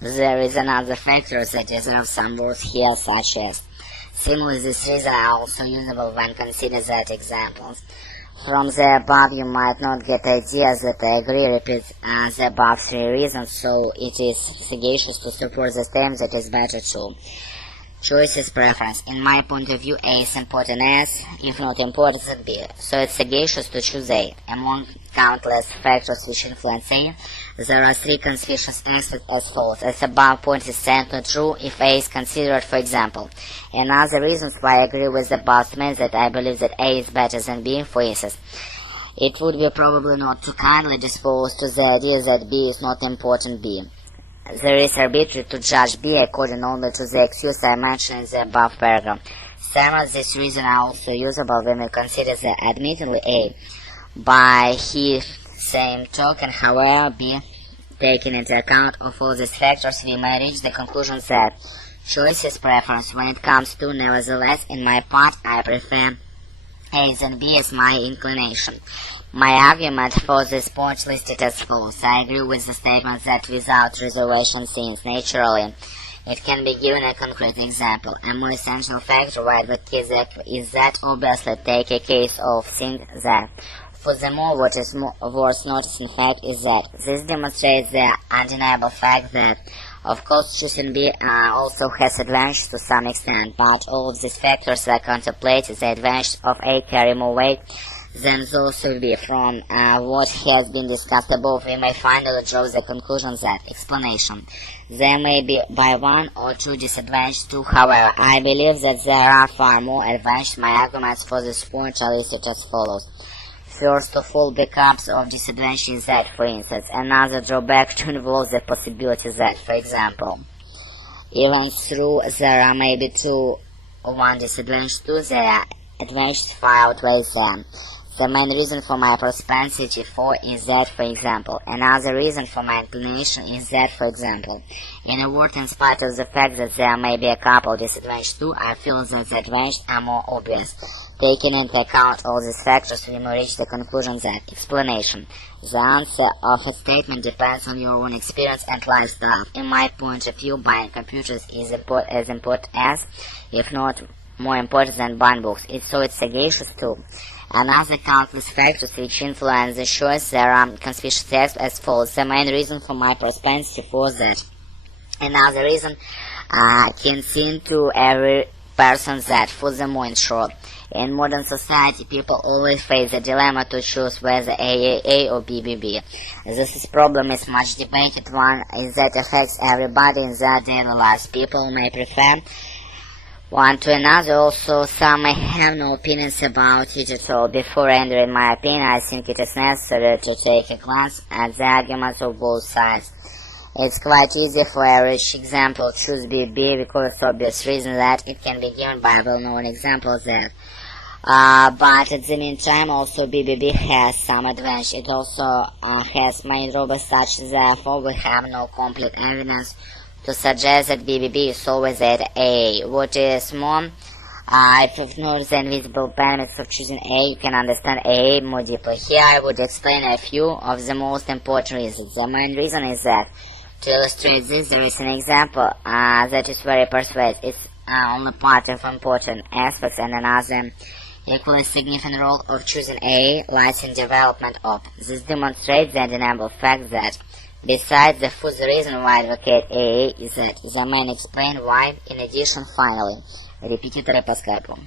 There is another factor that is of some words here, such as. Similarly, this reason are also usable when consider that examples. From the above, you might not get ideas that I agree repeat the above three reasons, so it is sagacious to support the statement that is better too. Choice is preference. In my point of view, A is important as, if not important, then B. So it's sagacious to choose A. Among countless factors which influence A, there are three conspicuous aspects as follows. As above point is said not true if A is considered, for example. Another reasons why I agree with the above statement that I believe that A is better than B, for instance. It would be probably not too kindly disposed to the idea that B is not important B. There is arbitrary to judge B according only to the excuse I mentioned in the above paragraph. Some of these reasons are also usable when we consider the admittedly A. By the same token, however, B, taking into account of all these factors, we may reach the conclusion that choice is preference when it comes to, nevertheless, in my part, I prefer A than B as my inclination. My argument for this point listed as follows. I agree with the statement that without reservation, since naturally it can be given a concrete example. A more essential factor why the case is that obviously take a case of things that. Furthermore, what is worth noticing fact is that this demonstrates the undeniable fact that, of course, choosing B also has advantages to some extent, but all of these factors that contemplate the advantages of A carry more weight than those of B. From what has been discussed above, we may finally draw the conclusion that explanation. There may be by one or two disadvantages too. However, I believe that there are far more advantages. My arguments for this point are listed as follows. First of all, backups of disadvantage is that, for instance, another drawback to involve the possibility that, for example, even though there are maybe two or one disadvantage to the advantages far outweighs them. The main reason for my propensity for is that, for example. Another reason for my inclination is that, for example. In a word, in spite of the fact that there may be a couple disadvantages too, I feel that the advantages are more obvious. Taking into account all these factors, we may reach the conclusion that explanation. The answer of a statement depends on your own experience and lifestyle. In my point of view, buying computers is as important as, if not more important than buying books. It's sagacious too. Another countless factors which influence the choice, there are conspicuous text as follows. The main reason for my propensity for that. Another reason can seem to every person that, furthermore, in short, in modern society, people always face the dilemma to choose whether A or B. This problem is much debated one is that affects everybody in their daily lives. People may prefer one to another, also some may have no opinions about it at all. Before rendering my opinion, I think it is necessary to take a glance at the arguments of both sides. It's quite easy for average example choose B because of obvious reason that it can be given by well-known examples that. But at the meantime, also B has some advantage. It also has many drawbacks such, therefore we have no complete evidence to suggest that B is always at A. What is more, if you've noticed the invisible benefits of choosing A, you can understand A more deeply. Here I would explain a few of the most important reasons. The main reason is that, to illustrate this, there is an example that is very persuasive. It's only part of important aspects, and another equally significant role of choosing A lies in development of. This demonstrates the undeniable fact that, besides the further reason why I advocate A is that the main explain why, in addition, finally, Репетиторы по скайпу.